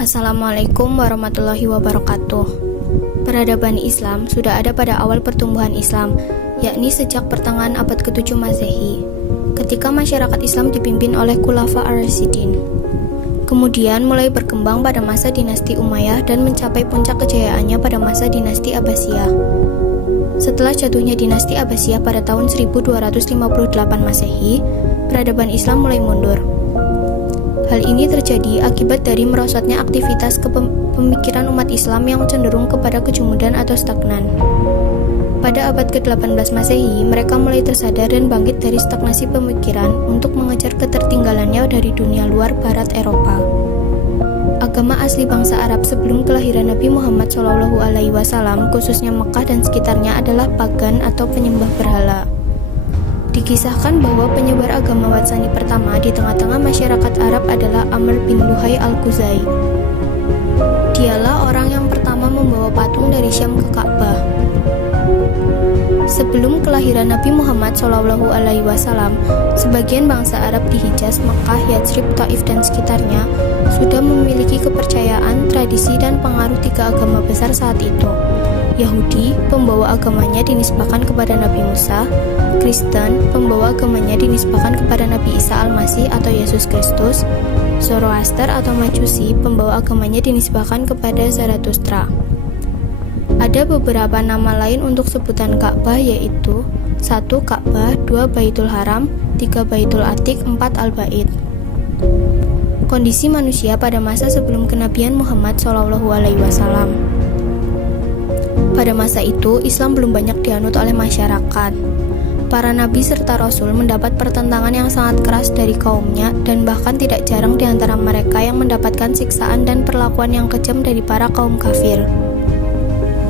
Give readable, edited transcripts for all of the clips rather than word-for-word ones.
Assalamualaikum warahmatullahi wabarakatuh. Peradaban Islam sudah ada pada awal pertumbuhan Islam, yakni sejak pertengahan abad ke-7 Masehi, ketika masyarakat Islam dipimpin oleh Khulafa ar-Rasyidin. Kemudian mulai berkembang pada masa dinasti Umayyah dan mencapai puncak kejayaannya pada masa dinasti Abbasiyah. Setelah jatuhnya dinasti Abbasiyah pada tahun 1258 Masehi, peradaban Islam mulai mundur. Hal ini terjadi akibat dari merosotnya aktivitas pemikiran umat Islam yang cenderung kepada kejumudan atau stagnan. Pada abad ke-18 Masehi, mereka mulai tersadar dan bangkit dari stagnasi pemikiran untuk mengejar ketertinggalannya dari dunia luar barat Eropa. Agama asli bangsa Arab sebelum kelahiran Nabi Muhammad SAW, khususnya Mekah dan sekitarnya, adalah pagan atau penyembah berhala. Dikisahkan bahwa penyebar agama Watsani pertama di tengah-tengah masyarakat Arab adalah Amr bin Luhai al-Khuzai. Dialah orang yang pertama membawa patung dari Syam ke Ka'bah. Sebelum kelahiran Nabi Muhammad SAW, sebagian bangsa Arab di Hijaz, Mekah, Yatsrib, Taif, dan sekitarnya sudah memiliki kepercayaan, tradisi, dan pengaruh tiga agama besar saat itu. Yahudi, pembawa agamanya dinisbahkan kepada Nabi Musa. Kristen, pembawa agamanya dinisbahkan kepada Nabi Isa Al-Masih atau Yesus Kristus. Zoroaster atau Majusi, pembawa agamanya dinisbahkan kepada Zarathustra. Ada beberapa nama lain untuk sebutan Ka'bah, yaitu 1. Ka'bah, 2. Baitul Haram, 3. Baitul Atiq, 4. Al-Bait. Kondisi manusia pada masa sebelum kenabian Muhammad SAW. Pada masa itu, Islam belum banyak dianut oleh masyarakat. Para nabi serta rasul mendapat pertentangan yang sangat keras dari kaumnya, dan bahkan tidak jarang di antara mereka yang mendapatkan siksaan dan perlakuan yang kejam dari para kaum kafir.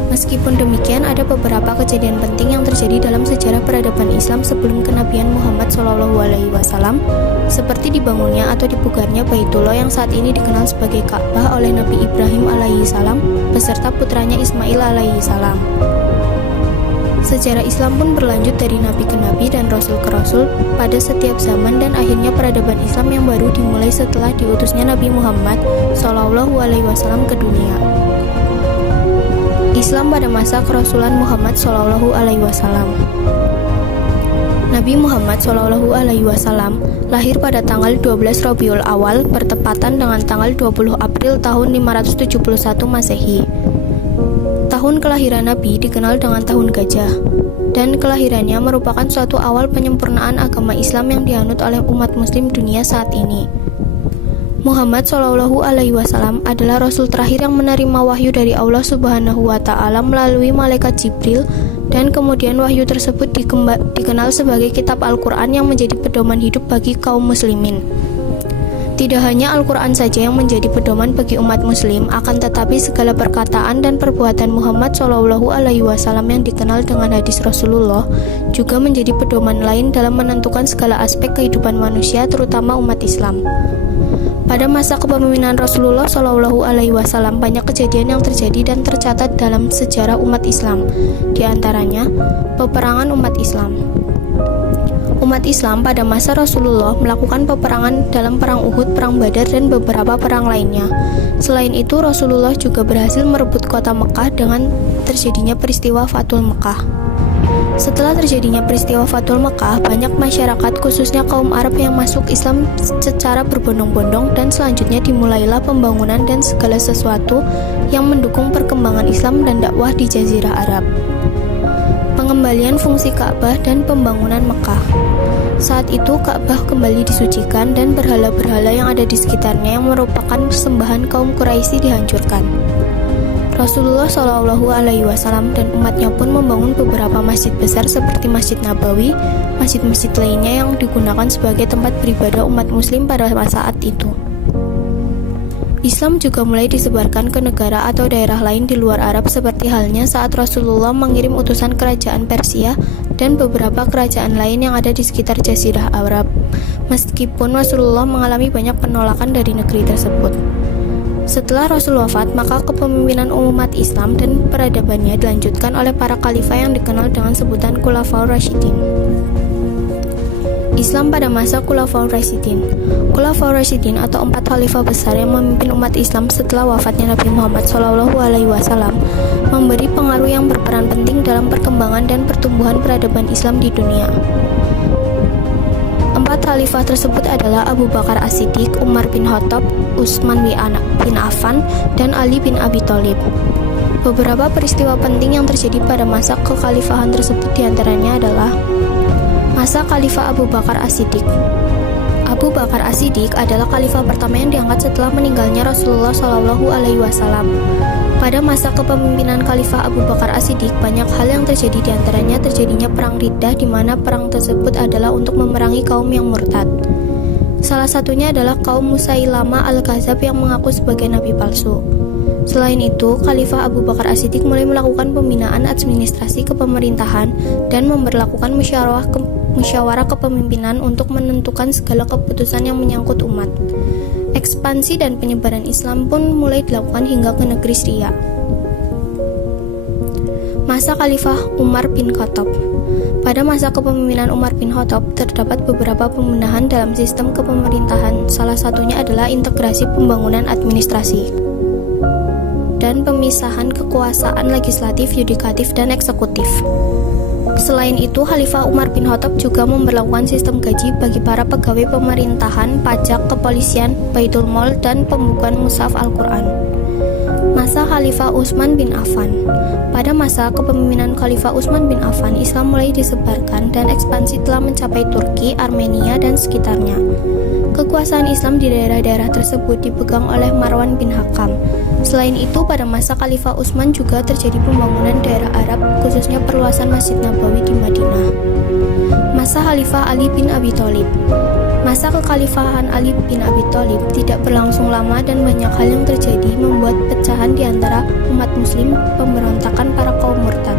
Meskipun demikian, ada beberapa kejadian penting yang terjadi dalam sejarah peradaban Islam sebelum kenabian Muhammad SAW, seperti dibangunnya atau dipugarnya Baitullah yang saat ini dikenal sebagai Ka'bah oleh Nabi Ibrahim alaihissalam beserta putranya Ismail alaihissalam. Sejarah Islam pun berlanjut dari nabi ke nabi dan rasul ke rasul pada setiap zaman, dan akhirnya peradaban Islam yang baru dimulai setelah diutusnya Nabi Muhammad SAW ke dunia. Islam pada masa kerasulan Muhammad SAW. Nabi Muhammad SAW lahir pada tanggal 12 Rabiul Awal bertepatan dengan tanggal 20 April tahun 571 Masehi. Tahun kelahiran Nabi dikenal dengan tahun gajah, dan kelahirannya merupakan suatu awal penyempurnaan agama Islam yang dianut oleh umat muslim dunia saat ini. Muhammad SAW adalah Rasul terakhir yang menerima wahyu dari Allah Subhanahu wa Ta'ala melalui malaikat Jibril, dan kemudian wahyu tersebut dikenal sebagai kitab Al-Quran yang menjadi pedoman hidup bagi kaum muslimin. Tidak hanya Al-Quran saja yang menjadi pedoman bagi umat muslim, akan tetapi segala perkataan dan perbuatan Muhammad SAW yang dikenal dengan hadis Rasulullah juga menjadi pedoman lain dalam menentukan segala aspek kehidupan manusia, terutama umat Islam. Pada masa kepemimpinan Rasulullah SAW, banyak kejadian yang terjadi dan tercatat dalam sejarah umat Islam, di antaranya peperangan umat Islam. Umat Islam pada masa Rasulullah melakukan peperangan dalam Perang Uhud, Perang Badar, dan beberapa perang lainnya. Selain itu, Rasulullah juga berhasil merebut kota Mekah dengan terjadinya peristiwa Fathul Mekah. Setelah terjadinya peristiwa Fathul Mekah, banyak masyarakat, khususnya kaum Arab, yang masuk Islam secara berbondong-bondong, dan selanjutnya dimulailah pembangunan dan segala sesuatu yang mendukung perkembangan Islam dan dakwah di Jazirah Arab. Pengembalian fungsi Ka'bah dan pembangunan Mekah. Saat itu Ka'bah kembali disucikan dan berhala-berhala yang ada di sekitarnya yang merupakan sembahan kaum Quraisy dihancurkan. Rasulullah SAW dan umatnya pun membangun beberapa masjid besar seperti Masjid Nabawi, masjid-masjid lainnya yang digunakan sebagai tempat beribadah umat muslim pada saat itu. Islam juga mulai disebarkan ke negara atau daerah lain di luar Arab, seperti halnya saat Rasulullah mengirim utusan kerajaan Persia dan beberapa kerajaan lain yang ada di sekitar Jazirah Arab, meskipun Rasulullah mengalami banyak penolakan dari negeri tersebut. Setelah Rasul wafat, maka kepemimpinan umat Islam dan peradabannya dilanjutkan oleh para khalifah yang dikenal dengan sebutan Khulafaur Rasyidin. Islam pada masa Khulafaur Rasyidin. Khulafaur Rasyidin atau 4 khalifah besar yang memimpin umat Islam setelah wafatnya Nabi Muhammad SAW memberi pengaruh yang berperan penting dalam perkembangan dan pertumbuhan peradaban Islam di dunia. 4 khalifah tersebut adalah Abu Bakar As-Siddiq, Umar bin Khattab, Utsman bin Affan, dan Ali bin Abi Thalib. Beberapa peristiwa penting yang terjadi pada masa kekhalifahan tersebut diantaranya adalah masa Khalifah Abu Bakar As-Siddiq. Abu Bakar As-Siddiq adalah khalifah pertama yang diangkat setelah meninggalnya Rasulullah SAW. Pada masa kepemimpinan Khalifah Abu Bakar As-Siddiq, banyak hal yang terjadi, diantaranya terjadinya perang Riddah, di mana perang tersebut adalah untuk memerangi kaum yang murtad. Salah satunya adalah kaum Musailamah al-Kadzab yang mengaku sebagai nabi palsu. Selain itu, Khalifah Abu Bakar As-Siddiq mulai melakukan pembinaan administrasi kepemerintahan dan memberlakukan musyawarah kepemimpinan untuk menentukan segala keputusan yang menyangkut umat. Ekspansi dan penyebaran Islam pun mulai dilakukan hingga ke negeri Syria. Masa Khalifah Umar bin Khattab. Pada masa kepemimpinan Umar bin Khattab, terdapat beberapa pembenahan dalam sistem kepemerintahan. Salah satunya adalah integrasi pembangunan administrasi dan pemisahan kekuasaan legislatif, yudikatif, dan eksekutif. Selain itu, Khalifah Umar bin Khattab juga memberlakukan sistem gaji bagi para pegawai pemerintahan, pajak, kepolisian, Baitul Mal, dan pembukuan mushaf Al-Quran. Masa Khalifah Utsman bin Affan. Pada masa kepemimpinan Khalifah Utsman bin Affan, Islam mulai disebarkan dan ekspansi telah mencapai Turki, Armenia, dan sekitarnya. Kekuasaan Islam di daerah-daerah tersebut dipegang oleh Marwan bin Hakam. Selain itu, pada masa Khalifah Utsman juga terjadi pembangunan daerah Arab, khususnya perluasan Masjid Nabawi di Madinah. Masa Khalifah Ali bin Abi Thalib. Masa kekhalifahan Ali bin Abi Thalib tidak berlangsung lama dan banyak hal yang terjadi membuat pecahan di antara umat muslim, pemberontakan para kaum murtad.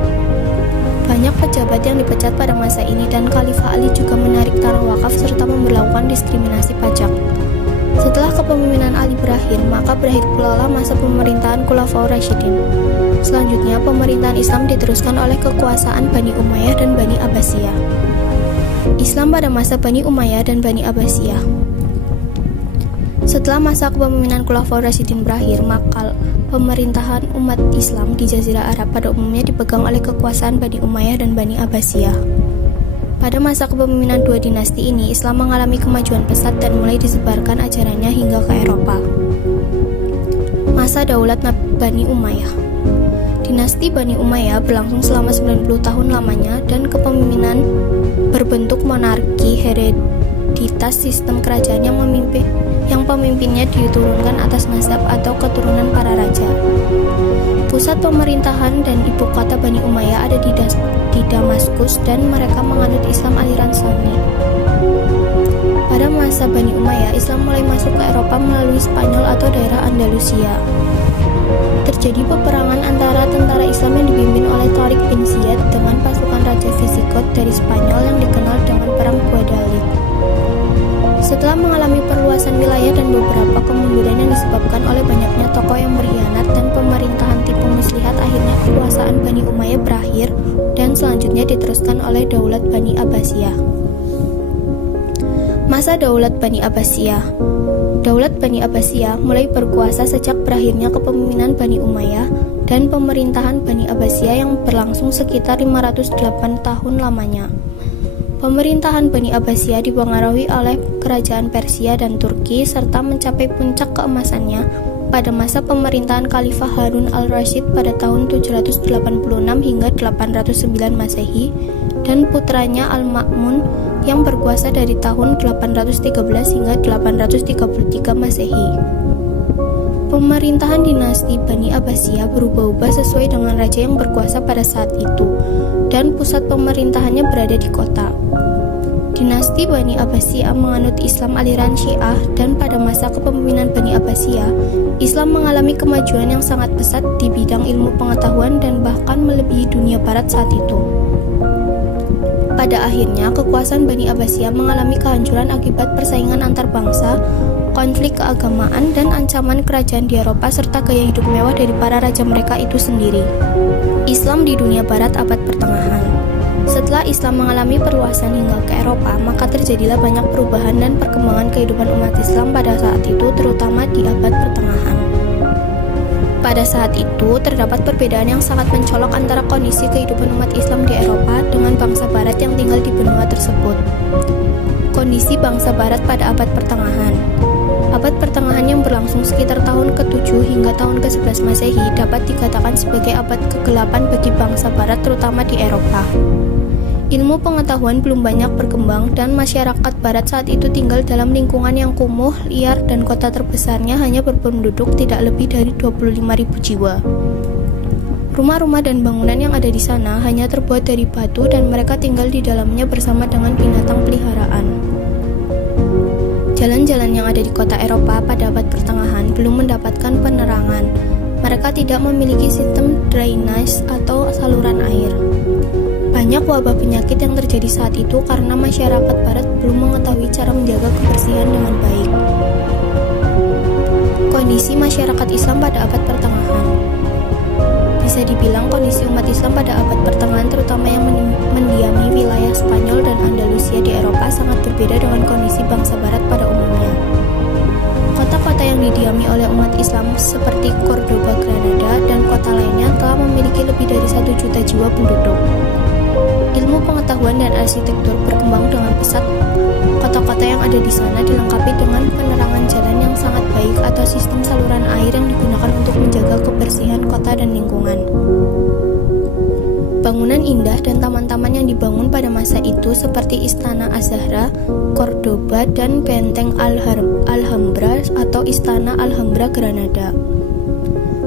Banyak pejabat yang dipecat pada masa ini dan Khalifah Ali juga menarik tanah wakaf serta memberlakukan diskriminasi pajak. Setelah kepemimpinan Ali berakhir, maka berakhir pula masa pemerintahan Khulafaur Rasyidin. Selanjutnya, pemerintahan Islam diteruskan oleh kekuasaan Bani Umayyah dan Bani Abbasiyah. Islam pada masa Bani Umayyah dan Bani Abbasiyah. Setelah masa kepemimpinan Khulafaur Rasyidin berakhir, maka pemerintahan umat Islam di Jazirah Arab pada umumnya dipegang oleh kekuasaan Bani Umayyah dan Bani Abbasiyah. Pada masa kepemimpinan dua dinasti ini, Islam mengalami kemajuan pesat dan mulai disebarkan ajarannya hingga ke Eropa. Masa Daulat Bani Umayyah. Dinasti Bani Umayyah berlangsung selama 90 tahun lamanya dan kepemimpinan berbentuk monarki hereditas, sistem kerajaan yang pemimpinnya diturunkan atas mazhab atau keturunan para raja. Pusat pemerintahan dan ibu kota Bani Umayyah ada di Damaskus dan mereka menganut Islam aliran Sunni. Pada masa Bani Umayyah, Islam mulai masuk ke Eropa melalui Spanyol atau daerah Andalusia. Terjadi peperangan antara tentara Islam yang dipimpin oleh Tariq bin Ziyad dengan pasukan Raja Visigot dari Spanyol yang dikenal dengan Perang Guadalix. Setelah mengalami perluasan wilayah dan beberapa kemunduran yang disebabkan oleh banyaknya tokoh yang berkhianat dan pemerintahan tipu muslihat, akhirnya kekuasaan Bani Umayyah berakhir dan selanjutnya diteruskan oleh Daulat Bani Abbasiyah. Masa Daulat Bani Abbasiyah. Daulat Bani Abbasiyah mulai berkuasa sejak berakhirnya kepemimpinan Bani Umayyah dan pemerintahan Bani Abbasiyah yang berlangsung sekitar 508 tahun lamanya. Pemerintahan Bani Abbasiyah dipengaruhi oleh kerajaan Persia dan Turki serta mencapai puncak keemasannya pada masa pemerintahan Khalifah Harun al-Rasyid pada tahun 786 hingga 809 Masehi dan putranya Al-Ma'mun yang berkuasa dari tahun 813 hingga 833 Masehi. Pemerintahan dinasti Bani Abbasiyah berubah-ubah sesuai dengan raja yang berkuasa pada saat itu dan pusat pemerintahannya berada di kota. Dinasti Bani Abbasiyah menganut Islam aliran Syiah dan pada masa kepemimpinan Bani Abbasiyah, Islam mengalami kemajuan yang sangat pesat di bidang ilmu pengetahuan dan bahkan melebihi dunia barat saat itu. Pada akhirnya, kekuasaan Bani Abbasiyah mengalami kehancuran akibat persaingan antar bangsa, konflik keagamaan, dan ancaman kerajaan di Eropa serta gaya hidup mewah dari para raja mereka itu sendiri. Islam di dunia barat abad pertengahan. Setelah Islam mengalami perluasan hingga ke Eropa, maka terjadilah banyak perubahan dan perkembangan kehidupan umat Islam pada saat itu, terutama di abad pertengahan. Pada saat itu, terdapat perbedaan yang sangat mencolok antara kondisi kehidupan umat Islam di Eropa dengan bangsa Barat yang tinggal di benua tersebut. Kondisi bangsa Barat pada abad pertengahan. Abad pertengahan yang berlangsung sekitar tahun ke-7 hingga tahun ke-11 Masehi dapat dikatakan sebagai abad kegelapan bagi bangsa Barat, terutama di Eropa. Ilmu pengetahuan belum banyak berkembang dan masyarakat Barat saat itu tinggal dalam lingkungan yang kumuh, liar, dan kota terbesarnya hanya berpenduduk tidak lebih dari 25.000 jiwa. Rumah-rumah dan bangunan yang ada di sana hanya terbuat dari batu dan mereka tinggal di dalamnya bersama dengan binatang peliharaan. Jalan-jalan yang ada di kota Eropa pada abad pertengahan belum mendapatkan penerangan. Mereka tidak memiliki sistem drainase atau saluran air. Banyak wabah penyakit yang terjadi saat itu karena masyarakat Barat belum mengetahui cara menjaga kebersihan dengan baik. Kondisi masyarakat Islam pada abad pertengahan. Bisa dibilang kondisi umat Islam pada abad pertengahan, terutama yang mendiami wilayah Spanyol dan Andalusia di Eropa, sangat berbeda dengan kondisi bangsa Barat pada umumnya. Kota-kota yang didiami oleh umat Islam seperti Cordoba, Granada, dan kota lainnya telah memiliki lebih dari 1 juta jiwa penduduk. Ilmu pengetahuan dan arsitektur berkembang dengan pesat. Kota-kota yang ada di sana dilengkapi dengan penerangan jalan yang sangat baik atau sistem saluran air yang digunakan untuk menjaga kebersihan kota dan lingkungan. Bangunan indah dan taman-taman yang dibangun pada masa itu seperti Istana Az-Zahra, Cordoba, dan Benteng Alhambra atau Istana Alhambra Granada.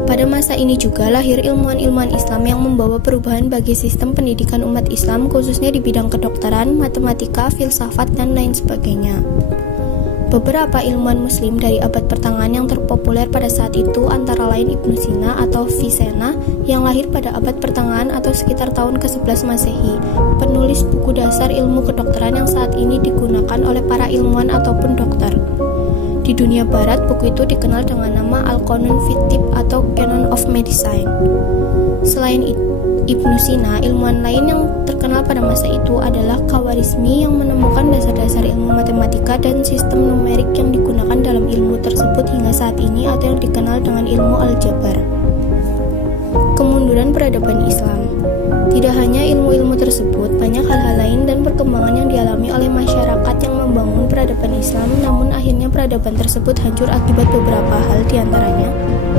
Pada masa ini juga lahir ilmuwan-ilmuwan Islam yang membawa perubahan bagi sistem pendidikan umat Islam, khususnya di bidang kedokteran, matematika, filsafat, dan lain sebagainya. Beberapa ilmuwan Muslim dari abad pertengahan yang terpopuler pada saat itu antara lain Ibnu Sina atau Vicenna yang lahir pada abad pertengahan atau sekitar tahun ke-11 Masehi, penulis buku dasar ilmu kedokteran yang saat ini digunakan oleh para ilmuwan ataupun dokter. Di dunia barat, buku itu dikenal dengan nama Al-Qanun fit Tibb atau Canon of Medicine. Selain Ibnu Sina, ilmuwan lain yang terkenal pada masa itu adalah Khawarizmi yang menemukan dasar-dasar ilmu matematika dan sistem numerik yang digunakan dalam ilmu tersebut hingga saat ini atau yang dikenal dengan ilmu aljabar. Kemunduran peradaban Islam. Tidak hanya ilmu-ilmu tersebut, banyak hal-hal lain dan perkembangan yang dialami oleh masyarakat yang membangun peradaban Islam, namun akhirnya peradaban tersebut hancur akibat beberapa hal, diantaranya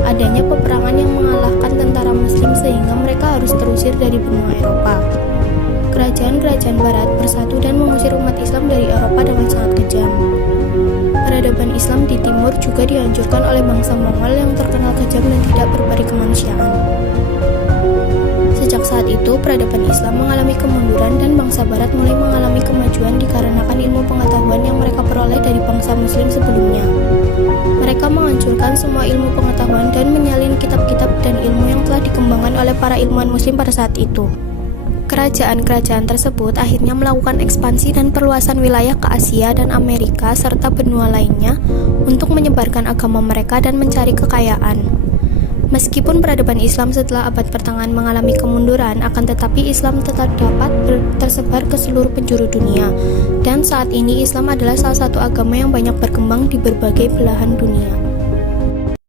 adanya peperangan yang mengalahkan tentara Muslim sehingga mereka harus terusir dari benua Eropa. Kerajaan-kerajaan Barat bersatu dan mengusir umat Islam dari Eropa dengan sangat kejam. Peradaban Islam di timur juga dihancurkan oleh bangsa Mongol yang terkenal kejam dan tidak berbudi kemanusiaan. Sejak saat itu, peradaban Islam mengalami kemunduran dan bangsa Barat mulai mengalami kemajuan dikarenakan ilmu pengetahuan yang mereka peroleh dari bangsa Muslim sebelumnya. Mereka menghancurkan semua ilmu pengetahuan dan menyalin kitab-kitab dan ilmu yang telah dikembangkan oleh para ilmuwan Muslim pada saat itu. Kerajaan-kerajaan tersebut akhirnya melakukan ekspansi dan perluasan wilayah ke Asia dan Amerika serta benua lainnya untuk menyebarkan agama mereka dan mencari kekayaan. Meskipun peradaban Islam setelah abad pertengahan mengalami kemunduran, akan tetapi Islam tetap dapat tersebar ke seluruh penjuru dunia. Dan saat ini Islam adalah salah satu agama yang banyak berkembang di berbagai belahan dunia.